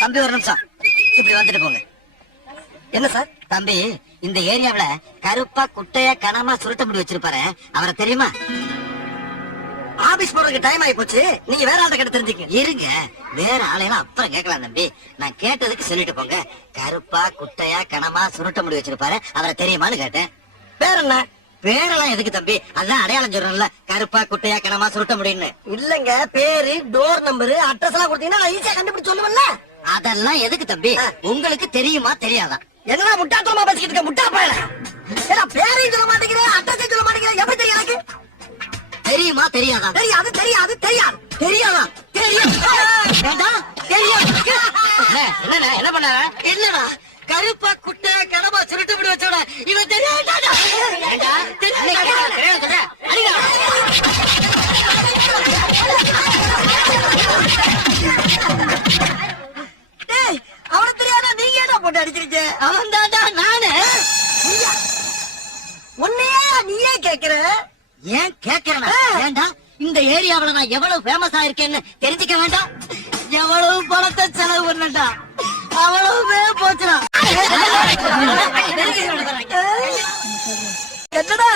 தம்பி ஒரு நிமிஷம் இப்படி வந்துட்டு போங்க. என்ன சார் தம்பி, இந்த ஏரியாவுல கருப்பா குட்டையா கனமா சுருட்ட முடி வச்சிருப்பாரு, அவரை தெரியுமா? ஆபீஸ் போறதுக்கு டைம் ஆகி போச்சு, நீங்க வேற ஆள்கிட்ட கிட்ட தெரிஞ்சுக்க. இருங்க, வேற ஆளையெல்லாம் அப்புறம் கேட்கலாம் தம்பி. நான் கேட்டதுக்கு சொல்லிட்டு போங்க. கருப்பா குட்டையா கனமா சுருட்ட முடி வச்சிருப்பாரு, அவரை தெரியுமான்னு கேட்டேன். வேற என்ன? பேரெல்லாம் எதுக்கு தம்பி? அதான் அடையாளம் சொல்றேன்ல, கருப்பா குட்டையா கனமா சுருட்ட முடியும்னு. இல்லங்க, பேரு, டோர் நம்பரு, அட்ரஸ் எல்லாம் கொடுத்தீங்கன்னா நான் ஈஸியா கண்டுபிடிச்சு சொல்லுவேன்ல. அதெல்லாம் எதுக்கு தம்பி? உங்களுக்கு தெரியுமா தெரியாதா? என்னடா முட்டாத்தனமா பேசிக்கிட்டு இருக்க முட்டா பயல? ஏடா பேரையும் சொல்ல மாட்டேங்கிறேன், அட்ரஸையும் சொல்ல மாட்டேங்கிறேன், எப்படி தெரியும் எனக்கு? தெரியுமா தெரியாதா? தெரியாது தெரியாது தெரியாது தெரியாதா? தெரியும். வேண்டாம் தெரியும். என்ன என்ன பண்ண? இல்லடா, கருப்பா குட்டை கனமா சுருட்டு முடி வச்சோட இவன் தெரியாதா? அவனை தெரியாதா? நீங்க என்ன போட்டு அடிக்கிறீங்க? அவன் தாண்டா நானு. உன்னையா நீயே கேக்குற? ஏன் கேக்குறேன்? ஏண்டா, இந்த ஏரியாவுல நான் எவ்வளவு ஃபேமஸ் ஆயிருக்கேன்னு தெரிஞ்சுக்க வேண்டாம்? எவ்வளவு பணத்தை செலவு பண்ணா அவ்வளவு போச்சுடா. என்னடா